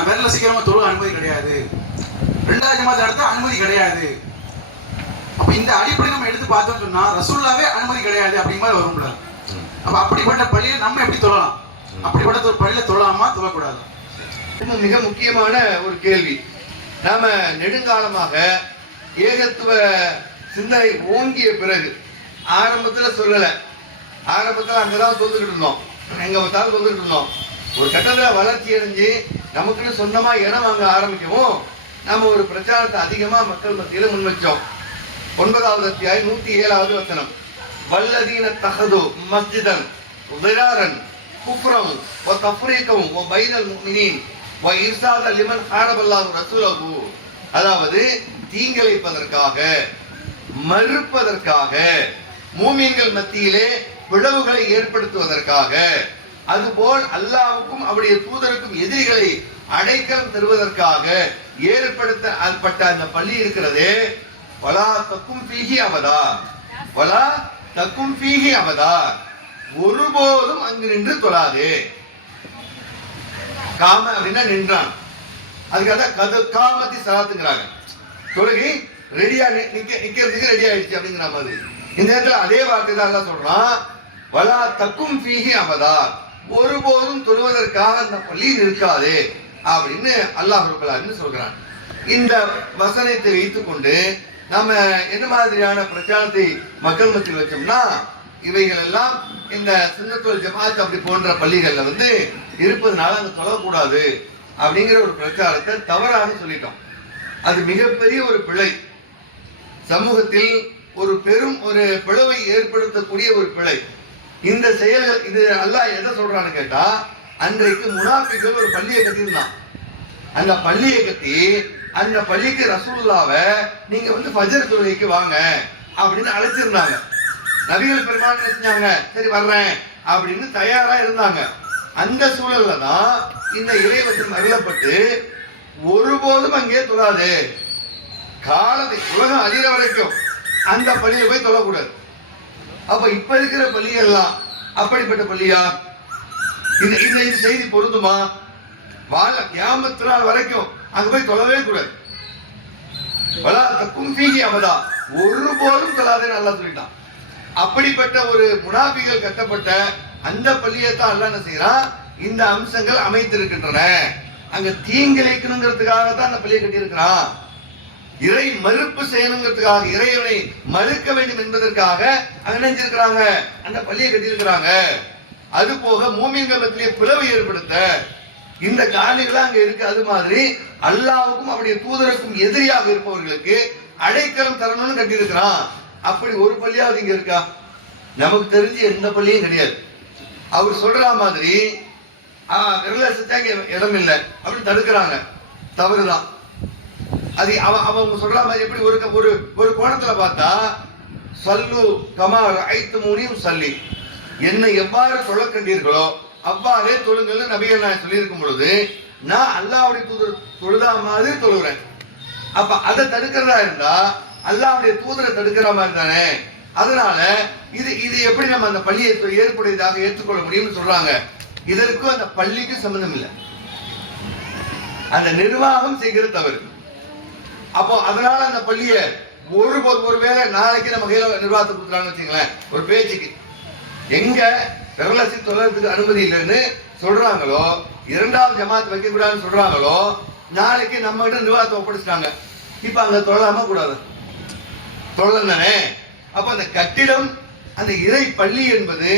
அஹ், சீக்கிரமா தொழுக அனுமதி கிடையாது. ரெண்டாவது ஜமாத் நடத்த அனுமதி கிடையாது. அப்ப இந்த அடிப்படை நம்ம எடுத்து பார்த்தோம்னு சொன்னா ரசூல்லாவே அனுமதி கிடையாது அப்படிங்கிற மாதிரி வரும்ல. அப்ப அப்படிப்பட்ட பள்ளியில நம்ம எப்படி தொழலாம்? அப்படிப்பட்ட ஒரு பள்ளியில தொழலாமா? தொழக்கூடாது? இன்னும் மிக முக்கியமான ஒரு கேள்வி. நாம நெடுங்காலமாக ஏகத்துவ சிந்தனை ஓங்கிய பிறகு ஆரம்பத்துல சொல்லல. ஆரம்பத்துல அங்கதான் தொந்துக்கிட்டு இருந்தோம். எங்க பார்த்தாலும் தொந்துக்கிட்டு இருந்தோம். ஒரு கட்டத்துல வளர்ச்சி அடைஞ்சு நமக்குன்னு சொந்தமா இடம் வாங்க ஆரம்பிக்கவும் நாம ஒரு பிரச்சாரத்தை அதிகமா மக்கள் மத்தியில முன் வச்சோம். ஒன்பதாவது அத்தியாயம் நூத்தி ஏழாவது வசனம். வல்லதீன தகது மஸ்ஜிதன் விராரன் குப்ரம் வ தஃப்ரீகம் வ பைனல் முஃமினீன் வ இர்சாத லிமன் ஹாரபல்லாஹு ரசூலஹு. அதாவது தீங்கிழைப்பதற்காக மறுப்பதற்காக மூமியங்கள் மத்தியிலே பிளவுகளை ஏற்படுத்துவதற்காக அதுபோல் அல்லாவுக்கும் அவருடைய தூதருக்கும் எதிரிகளை அடைக்கலம் தருவதற்காக ஏற்படுத்தப்பட்ட அந்த பள்ளி இருக்கிறதே. வலா தக்கும் பீகி அவதா வலா தக்கும் பீகி அவதா ஒருபோதும் அங்கு நின்று தொழாது. காம அப்படின்னா நின்றான். அதுக்காக தான் கது காமத்தி சலாத்துங்கிறாங்க. தொழுகி ரெடியா நிக்க நிக்கிறதுக்கு ரெடி ஆயிடுச்சு அப்படிங்கிற மாதிரி. இந்த நேரத்தில் அதே வார்த்தை தான் சொல்றான். வலா தக்கும் பீகி அபதா. ஒருபோதும் தொழுவதற்காக அந்த பள்ளி இருக்காதே அப்படின்னு அல்லாஹ் ரபுல்லான்னு சொல்கிறான் இந்த வசனத்தை வைத்துக்கொண்டு நம்ம என்ன மாதிரியான பிரச்சாரத்தை மக்கள் மத்தியில் வச்சோம்னா இவைகள் எல்லாம் இந்த சுண்ணத்துல் ஜமாத் அப்படி போன்ற பள்ளிகளில் வந்து இருப்பதனால அங்கே தொழக்கூடாது அப்படிங்கிற ஒரு பிரச்சாரத்தை தவறாக சொல்லிட்டோம். அது மிகப்பெரிய ஒரு பிழை. சமூகத்தில் ஒரு பெரும் ஒரு பிளவை ஏற்படுத்தக்கூடிய ஒரு பிழை. இந்த செயல்கள் இது அல்லாஹ் எதை சொல்றான்னு கேட்டா அன்றைக்கு முனாஃபிக்கள் ஒரு பள்ளியை கட்டியிருந்தான். அந்த பள்ளியை கட்டி அந்த பள்ளிக்கு ரசூல்லாவை நீங்க வந்து ஃபஜர் தொழுகைக்கு வாங்க அப்படின்னு அழைச்சிருந்தாங்க. நபிகள் பெருமாள் செஞ்சாங்க? சரி வர்றேன் அப்படின்னு தயாரா இருந்தாங்க. அந்த சூழல்ல தான் இந்த இறைவசம் அருளப்பட்டு ஒருபோதும் அங்கே தொழாது. காலத்தை உலகம் அழிகிற வரைக்கும் அந்த பள்ளியை போய் தொழக்கூடாது. அப்ப இப்ப இருக்கிற பள்ளியெல்லாம் அப்படிப்பட்ட பள்ளியா? இந்த இந்த இந்த செய்தி பொருந்துமா? வாழ கியாமத்து நாள் வரைக்கும் அங்க போய் தொழவே கூடாது. வலா தக்கும் ஃபீஹி ஒரு ஒருபோதும் தொழாதேன்னு நல்லா சொல்லிட்டான். அப்படிப்பட்ட ஒரு முனாபிகள் கட்டப்பட்ட அந்த பள்ளியை தான் அல்ல என்ன செய்யறான்? இந்த அம்சங்கள் அமைத்திருக்கின்றன. அங்க தீங்கிழைக்கணுங்கிறதுக்காக தான் அந்த பள்ளியை கட்டியிருக்கிறான். இறை மறுப்பு செய்யணுங்கிறதுக்காக இறைவனை மறுக்க வேண்டும் என்பதற்காக அங்க அந்த பள்ளியை கட்டியிருக்கிறாங்க. அது போக மூமின்கள் மத்தியிலே பிளவு ஏற்படுத்த இந்த காரணிகள் அங்க இருக்கு. அது மாதிரி அல்லாவுக்கும் அவருடைய தூதருக்கும் எதிரியாக இருப்பவர்களுக்கு அடைக்கலம் தரணும்னு கட்டியிருக்கிறான். அப்படி ஒரு பள்ளியாவது இங்க இருக்கா? நமக்கு தெரிஞ்சு எந்த பள்ளியும் கிடையாது. அவர் சொல்ற மாதிரி விரல செஞ்சாங்க இடம் இல்லை. அப்படின்னு தடுக்கிறாங்க. தவறுதான். அது அவ அவங்க சொல்ற மாதிரி எப்படி ஒரு ஒரு ஒரு கோணத்துல பார்த்தா சல்லு கமா ஐத்து மூணியும் சல்லி. என்னை எவ்வாறு தொழ கண்டீர்களோ அவ்வாறே தொழுங்கள்னு நபிகள் நான் சொல்லியிருக்கும் பொழுது நான் அல்லாவுடைய தூதர் தொழுதா மாதிரி தொழுகிறேன். அப்ப அதை தடுக்கிறதா இருந்தா அல்லாவுடைய தூதரை தடுக்கிற மாதிரி தானே? அதனால இது இது எப்படி நம்ம அந்த பள்ளியை ஏற்புடையதாக ஏற்றுக்கொள்ள முடியும்னு சொல்றாங்க. இதற்கும் அந்த பள்ளிக்கும் சம்பந்தம் இல்லை. அந்த நிர்வாகம் செய்கிற தவறு. அப்போ அதனால அந்த பள்ளியை ஒரு ஒருவேளை நாளைக்கு நம்ம கையில நிர்வாகத்தை கொடுக்குறாங்கன்னு வச்சுங்களேன் ஒரு பேச்சுக்கு. எங்க விரலசி தொழிலத்துக்கு அனுமதி இல்லைன்னு சொல்றாங்களோ இரண்டாவது ஜமாத் வைக்க கூடாதுன்னு சொல்றாங்களோ நாளைக்கு நம்ம கிட்ட நிர்வாகத்தை ஒப்படைச்சிட்டாங்க. இப்ப அங்க தொழலாமா கூடாது. தொழலாம் தானே அப்ப அந்த கட்டிடம் அந்த இறை பள்ளி என்பது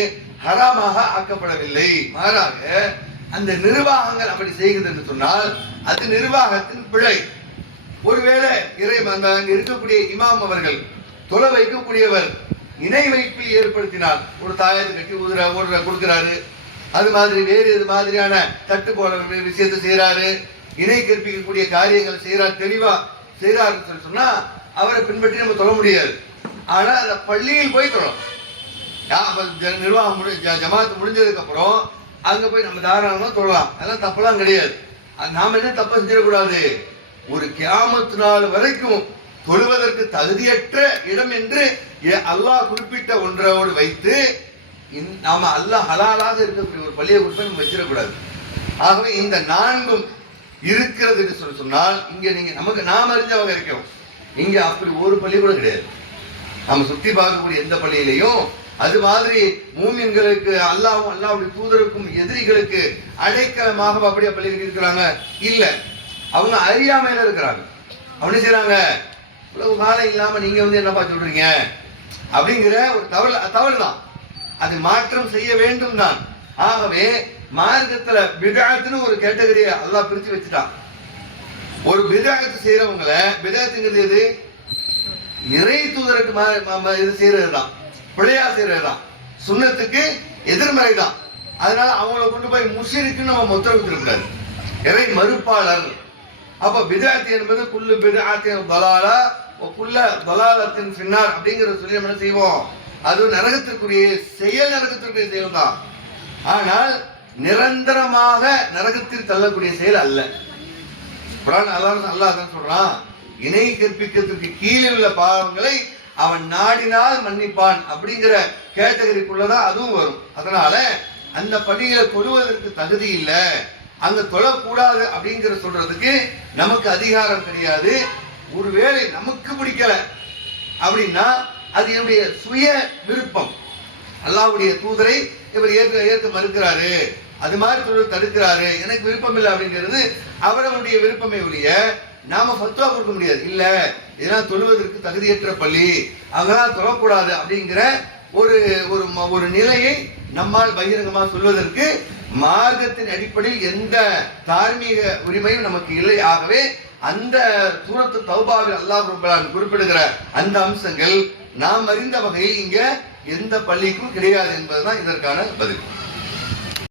ஹராமாக ஆக்கப்படவில்லை. மாறாக அந்த நிர்வாகங்கள் அப்படி செய்கிறது என்று சொன்னால் அது நிர்வாகத்தின் பிழை. ஒருவேளை இறை அந்த அங்கு இருக்கக்கூடிய இமாம் அவர்கள் தொலை வைக்கக்கூடியவர் இணை வைப்பில் ஏற்படுத்தினார் ஒரு தாயத்தை கட்டி உதிர ஓடுற கொடுக்கிறாரு. அது மாதிரி வேறு இது மாதிரியான தட்டு போல விஷயத்தை செய்யறாரு இணை கற்பிக்கக்கூடிய காரியங்கள் செய்யறார் தெளிவா செய்கிறாருன்னு சொல்லி சொன்னா அவரை பின்பற்றி நம்ம தொழ முடியாது. ஆனா அந்த பள்ளியில் போய் தொழும் ஜ- நிர்வாகம் முடி ஜமாத்து ஜமாத் முடிஞ்சதுக்கு அப்புறம் அங்க போய் நம்ம தாராளமாக தொழலாம். அதெல்லாம் தப்பெல்லாம் கிடையாது. அது நாம என்ன தப்பு செஞ்சிடக்கூடாது? ஒரு கியாமத்து நாள் வரைக்கும் தொழுவதற்கு தகுதியற்ற இடம் என்று அல்லாஹ் குறிப்பிட்ட ஒன்றோடு வைத்து நாம அல்லாஹ் ஹலாலாக இருக்கக்கூடிய ஒரு பள்ளியை குறிப்பை வச்சிடக்கூடாது. ஆகவே இந்த நான்கும் இருக்கிறது என்று சொல்லி சொன்னால் இங்க நீங்க நமக்கு நாம் அறிஞ்சவங்க இருக்கோம். இங்க அப்படி ஒரு பள்ளி கூட கிடையாது. நம்ம சுத்தி பார்க்கக்கூடிய எந்த பள்ளியிலையும் அது மாதிரி மூமின்களுக்கு அல்லாவும் அல்லாவுடைய தூதருக்கும் எதிரிகளுக்கு அடைக்கலமாக அப்படியே பள்ளிகள் இருக்கிறாங்க? இல்லை. அவங்க அறியாமையில இருக்கிறாங்க. அவனு செய்கிறாங்க செய்றாங்க? இவ்வளவு காலம் இல்லாம நீங்க வந்து என்னப்பா சொல்றீங்க? அப்படிங்கிற ஒரு தவறு தவறு தான் அது மாற்றம் செய்ய வேண்டும் தான் ஆகவே மார்க்கத்துல பிதாத்துன்னு ஒரு கேட்டகரியை அதெல்லாம் பிரிச்சு வச்சுட்டான். ஒரு பிதாகத்து செய்யறவங்கள பிதாத்துங்கிறது எது? இறை தூதருக்கு மா- இது செய்யறது தான் பிழையா செய்யறது தான் சுண்ணத்துக்கு எதிர்மறை தான் அதனால அவங்கள கொண்டு போய் முஷிருக்குன்னு நம்ம முத்திரவிட்டுக்கூடாது இறை மறுப்பாளர். அப்ப விதாத்தி என்பது குல்லு பிதாத்தின் பலாலா குல்ல பலாலத்தின் பின்னார் அப்படிங்கிற சொல்லி நம்ம என்ன செய்வோம்? அது நரகத்திற்குரிய செயல் நரகத்திற்குரிய செயல் தான். ஆனால் நிரந்தரமாக நரகத்தில் தள்ளக்கூடிய செயல் அல்ல. குரான் அல்லாஹ் அல்லாஹ் தான் சொல்றான் இணை கற்பிக்கிறதுக்கு கீழே உள்ள பாவங்களை அவன் நாடினால் மன்னிப்பான் அப்படிங்கிற கேட்டகரிக்குள்ளதான் அதுவும் வரும். அதனால அந்த பணிகளை தொழுவதற்கு தகுதி இல்லை. அங்க தொழக்கூடாது அப்படிங்கிற சொல்றதுக்கு நமக்கு அதிகாரம் கிடையாது. ஒருவேளை நமக்கு பிடிக்கல அப்படின்னா அது என்னுடைய சுய விருப்பம். அல்லாவுடைய தூதரை இவர் ஏற்க ஏற்க மறுக்கிறாரு. அது மாதிரி சொல்ல தடுக்கிறாரு. எனக்கு விருப்பம் இல்லை அப்படிங்கிறது அவரவருடைய விருப்பமே ஒழிய நாம ஃபத்வா கொடுக்க முடியாது. இல்ல இதெல்லாம் தொழுவதற்கு தகுதியற்ற பள்ளி. அதெல்லாம் தொழக்கூடாது அப்படிங்கிற ஒரு ஒரு ஒரு நிலையை நம்மால் பகிரங்கமா சொல்வதற்கு மார்க்கத்தின் அடிப்படையில் எந்த தார்மீக உரிமையும் நமக்கு இல்லை. ஆகவே அந்த தூரத்து தௌபாவில் அல்லாஹ் ரப்பல் குறிப்பிடுகிற அந்த அம்சங்கள் நாம் அறிந்த வகையில் இங்க எந்த பள்ளிக்கும் கிடையாது என்பதுதான் இதற்கான பதில்.